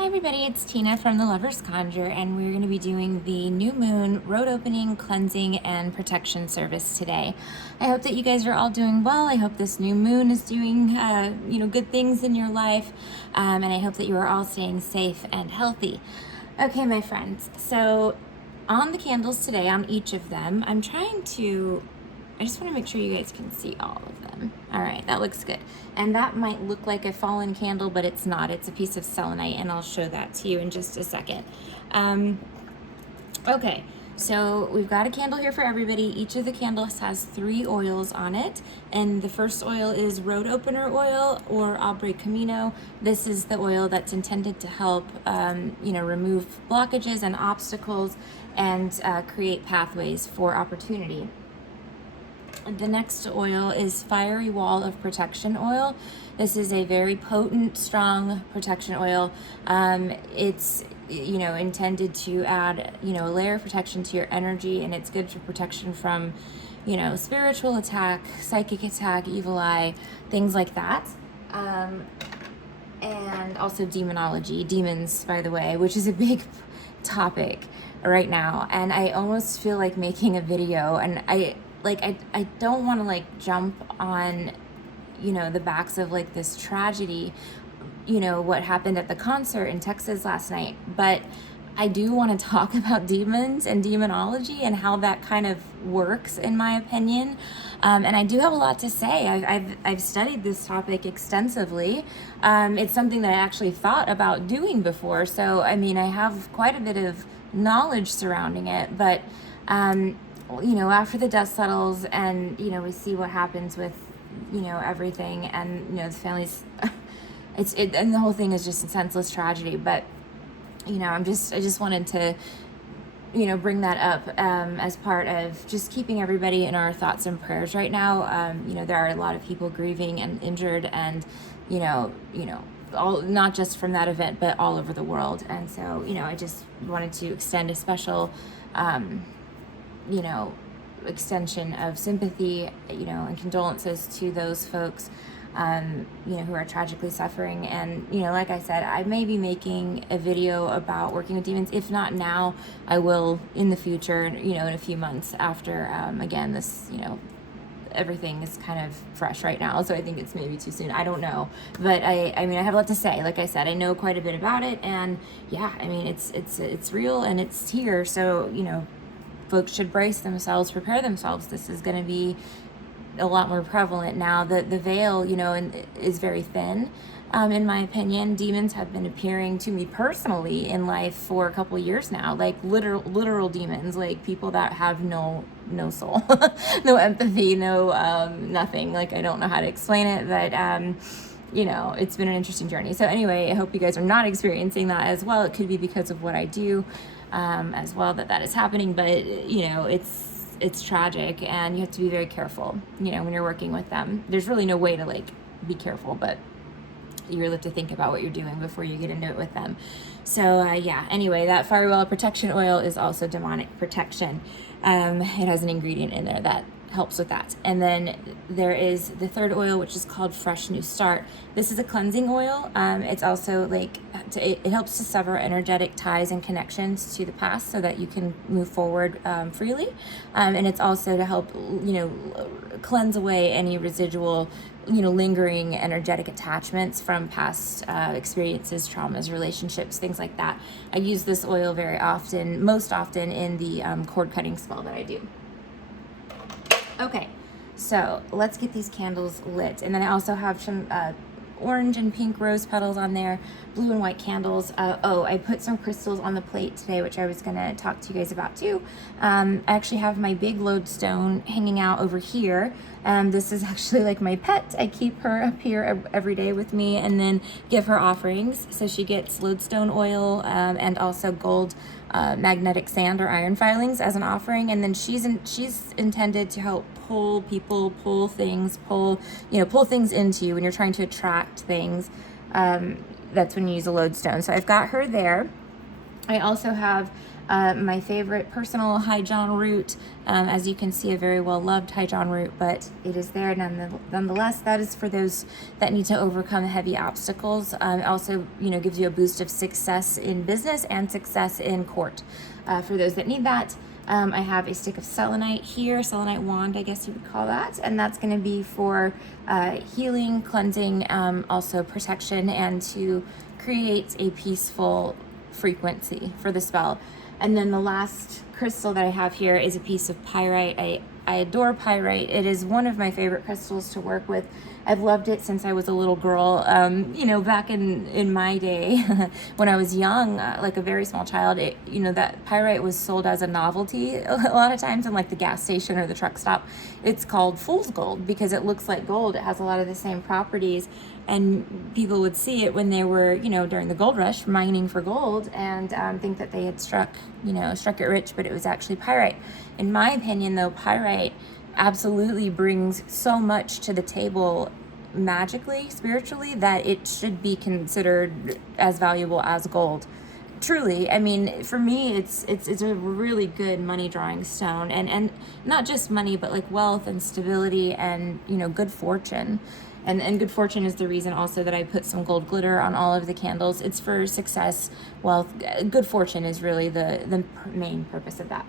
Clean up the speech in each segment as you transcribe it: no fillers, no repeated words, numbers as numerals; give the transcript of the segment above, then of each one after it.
Hi everybody, it's Tina from the Lover's Conjure, and we're going to be doing the new moon road opening, cleansing, and protection service today. I hope that you guys are all doing well. I hope this new moon is doing good things in your life, and I hope that you are all staying safe and healthy. Okay, my friends, so on the candles today, on each of them, I just want to make sure you guys can see all of them. All right, that looks good. And that might look like a fallen candle, but it's not. It's a piece of selenite, and I'll show that to you in just a second. Okay, so we've got a candle here for everybody. Each of the candles has 3 oils on it, and the first oil is Road Opener oil or Abre Camino. This is the oil that's intended to help, remove blockages and obstacles and create pathways for opportunity. The next oil is Fiery Wall of Protection oil. This is a very potent, strong protection oil. It's intended to add a layer of protection to your energy, and it's good for protection from spiritual attack, psychic attack, evil eye, things like that. And also demonology, demons, by the way, which is a big topic right now. And I almost feel like making a video, and I don't want to jump on, the backs of this tragedy, what happened at the concert in Texas last night. But I do want to talk about demons and demonology and how that kind of works, in my opinion. And I do have a lot to say. I've studied this topic extensively. It's something that I actually thought about doing before. So, I have quite a bit of knowledge surrounding it, but, after the dust settles and, we see what happens with, everything, and, the families, and the whole thing is just a senseless tragedy. But, I just wanted to, bring that up, as part of just keeping everybody in our thoughts and prayers right now. There are a lot of people grieving and injured, and, all, not just from that event, but all over the world. And so, I just wanted to extend a special, extension of sympathy, and condolences to those folks, who are tragically suffering. And, like I said, I may be making a video about working with demons. If not now, I will in the future, in a few months after, again, this, everything is kind of fresh right now. So I think it's maybe too soon. I don't know. But I have a lot to say. Like I said, I know quite a bit about it. And yeah, it's real and it's here. So, folks should brace themselves, prepare themselves. This is going to be a lot more prevalent now. The veil, is very thin, in my opinion. Demons have been appearing to me personally in life for a couple years now, literal demons, people that have no soul, no empathy, no nothing. I don't know how to explain it, but it's been an interesting journey. So anyway, I hope you guys are not experiencing that as well. It could be because of what I do, as well, that is happening. But it's tragic, and you have to be very careful, when you're working with them. There's really no way to be careful, but you really have to think about what you're doing before you get into it with them. So anyway, that Fiery Wall Protection oil is also demonic protection. It has an ingredient in there that helps with that. And then there is the third oil, which is called Fresh New Start. This is a cleansing oil. It's also it helps to sever energetic ties and connections to the past so that you can move forward freely. And it's also to help, cleanse away any residual, lingering energetic attachments from past experiences, traumas, relationships, things like that. I use this oil most often in the cord cutting spell that I do. Okay, so let's get these candles lit. And then I also have some orange and pink rose petals on there, blue and white candles. I put some crystals on the plate today, which I was gonna talk to you guys about too. I actually have my big lodestone hanging out over here. This is actually my pet. I keep her up here every day with me, and then give her offerings. So she gets lodestone oil, and also gold magnetic sand or iron filings as an offering. And then she's intended to help pull people, pull things into you when you're trying to attract things. That's when you use a lodestone. So I've got her there. I also have My favorite personal High John root, as you can see, a very well loved High John root, but it is there nonetheless. That is for those that need to overcome heavy obstacles. Also, gives you a boost of success in business and success in court. For those that need that. I have a stick of selenite here, selenite wand, I guess you would call that, and that's going to be for healing, cleansing, also protection, and to create a peaceful frequency for the spell. And then the last crystal that I have here is a piece of pyrite. I adore pyrite. It is one of my favorite crystals to work with. I've loved it since I was a little girl. Back in my day, when I was young, like a very small child, that pyrite was sold as a novelty a lot of times in like the gas station or the truck stop. It's called fool's gold because it looks like gold. It has a lot of the same properties, and people would see it when they were, during the gold rush, mining for gold, and think that they had struck it rich, but it was actually pyrite. In my opinion, though, pyrite absolutely brings so much to the table magically, spiritually, that it should be considered as valuable as gold. Truly, I mean, for me, it's a really good money drawing stone, and not just money, but like wealth and stability and good fortune. And good fortune is the reason also that I put some gold glitter on all of the candles. It's for success, wealth. Good fortune is really the main purpose of that.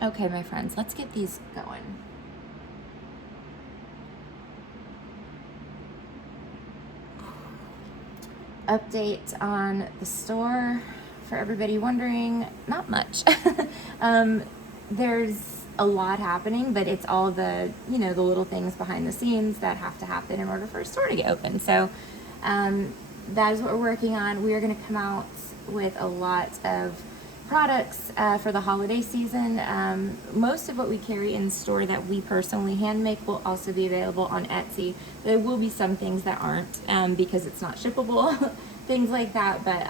Okay, my friends, let's get these going. Update on the store for everybody wondering, not much. There's a lot happening, but it's all the little things behind the scenes that have to happen in order for a store to get open. So that is what we're working on. We are going to come out with a lot of products for the holiday season. Most of what we carry in the store that we personally hand make will also be available on Etsy. There will be some things that aren't because it's not shippable, things like that. But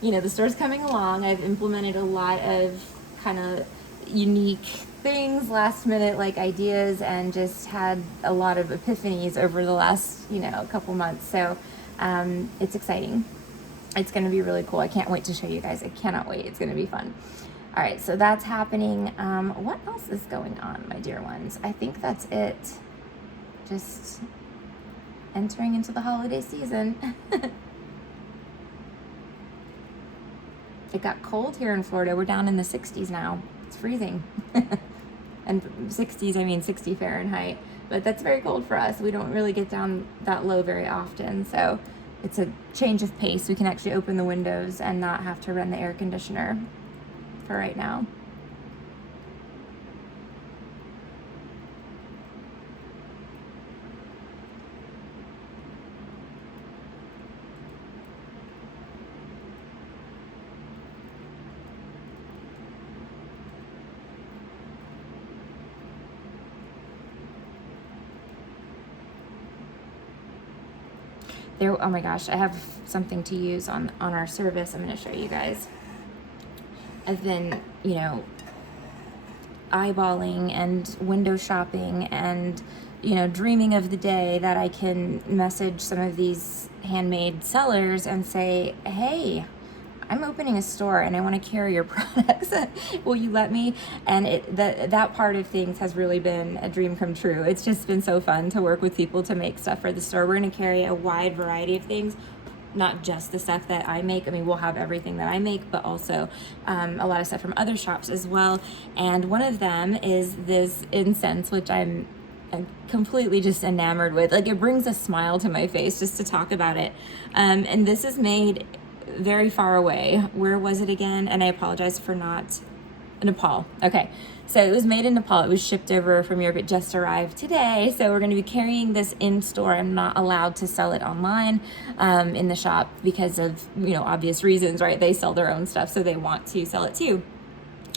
the store's coming along. I've implemented a lot of kind of unique things, last minute like ideas, and just had a lot of epiphanies over the last couple months. So it's exciting. It's going to be really cool. I can't wait to show you guys. I cannot wait. It's going to be fun. All right, so that's happening. What else is going on, my dear ones? I think that's it. Just entering into the holiday season. It got cold here in Florida. We're down in the 60s now. It's freezing. And 60s, I mean 60 Fahrenheit. But that's very cold for us. We don't really get down that low very often. So it's a change of pace. We can actually open the windows and not have to run the air conditioner for right now. Oh my gosh, I have something to use on our service. I'm going to show you guys. I've been, eyeballing and window shopping and, dreaming of the day that I can message some of these handmade sellers and say, hey, I'm opening a store and I want to carry your products. Will you let me? And that part of things has really been a dream come true. It's just been so fun to work with people to make stuff for the store. We're going to carry a wide variety of things, not just the stuff that I make. I mean, we'll have everything that I make, but also a lot of stuff from other shops as well. And one of them is this incense, which I'm completely just enamored with. Like, it brings a smile to my face just to talk about it. And this is made very far away. Where was it again? And I apologize for not Nepal. Okay, so it was made in Nepal. It was shipped over from Europe. It just arrived today. So we're going to be carrying this in store. I'm not allowed to sell it online in the shop because of obvious reasons, right? They sell their own stuff, so they want to sell it too.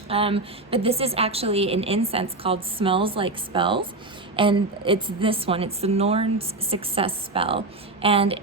But this is actually an incense called Smells Like Spells, and it's this one. It's the Norn's Success Spell, and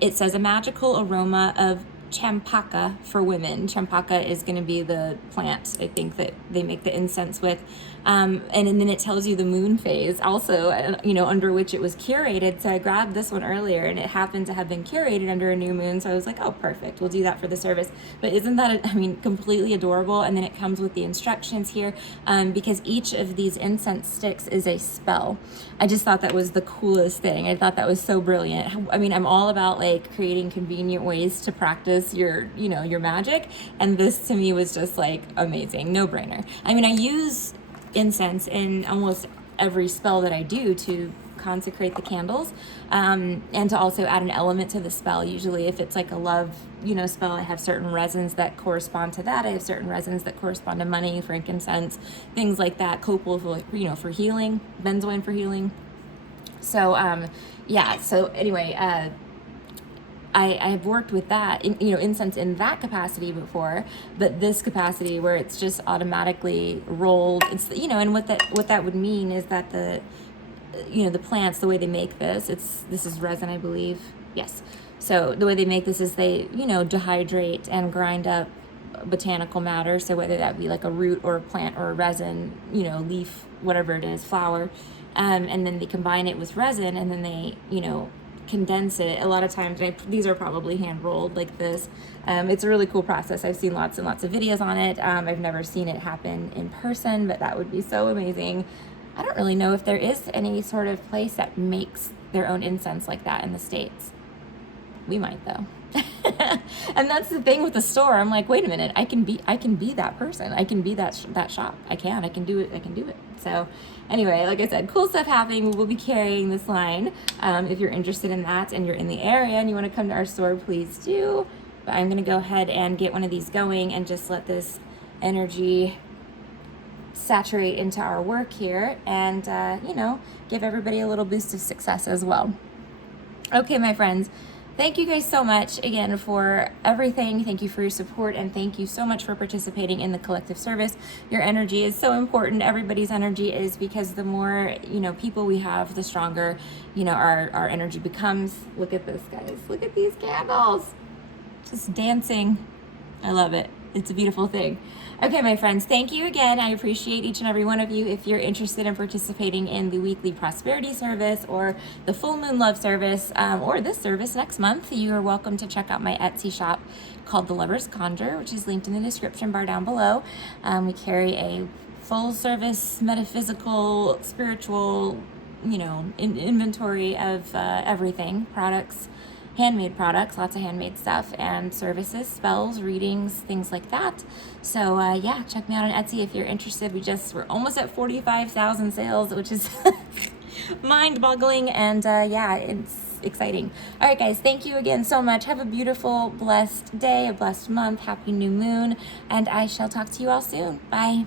it says a magical aroma of champaka for women. Champaka is going to be the plant, I think, that they make the incense with. And then it tells you the moon phase also, under which it was curated. So I grabbed this one earlier, and it happened to have been curated under a new moon. So I was like, oh, perfect. We'll do that for the service. But isn't that, completely adorable? And then it comes with the instructions here, because each of these incense sticks is a spell. I just thought that was the coolest thing. I thought that was so brilliant. I'm all about like creating convenient ways to practice your magic. And this to me was just like amazing, no brainer. I use incense in almost every spell that I do to consecrate the candles, and to also add an element to the spell. Usually if it's like a love spell, I have certain resins that correspond to that. I have certain resins that correspond to money, frankincense, things like that. Copal for healing, benzoin for healing. So anyway, I have worked with that, incense in that capacity before, but this capacity where it's just automatically rolled, it's, and what that would mean is that the plants, the way they make this is resin, I believe. Yes. So the way they make this is they, dehydrate and grind up botanical matter. So whether that be like a root or a plant or a resin, leaf, whatever it is, flower, and then they combine it with resin, and then they, condense it. A lot of times, these are probably hand rolled like this. It's a really cool process. I've seen lots and lots of videos on it. I've never seen it happen in person, but that would be so amazing. I don't really know if there is any sort of place that makes their own incense like that in the States. We might though. And that's the thing with the store. I'm like, wait a minute, I can be that person. I can be that shop. I can do it. So anyway, like I said, cool stuff happening. We will be carrying this line. If you're interested in that and you're in the area and you want to come to our store, please do. But I'm going to go ahead and get one of these going and just let this energy saturate into our work here, and give everybody a little boost of success as well. Okay, my friends, thank you guys so much again for everything. Thank you for your support, and thank you so much for participating in the collective service. Your energy is so important. Everybody's energy is, because the more people we have, the stronger our energy becomes. Look at this, guys. Look at these candles, just dancing. I love it. It's a beautiful thing. Okay, my friends, thank you again. I appreciate each and every one of you. If you're interested in participating in the weekly prosperity service or the full moon love service, or this service next month, you are welcome to check out my Etsy shop called The Lover's Conjure, which is linked in the description bar down below. We carry a full service, metaphysical, spiritual, inventory of everything, products, handmade products, lots of handmade stuff, and services, spells, readings, things like that. So check me out on Etsy if you're interested. We're almost at 45,000 sales, which is mind-boggling, and it's exciting. All right, guys, thank you again so much. Have a beautiful, blessed day, a blessed month, happy new moon, and I shall talk to you all soon. Bye.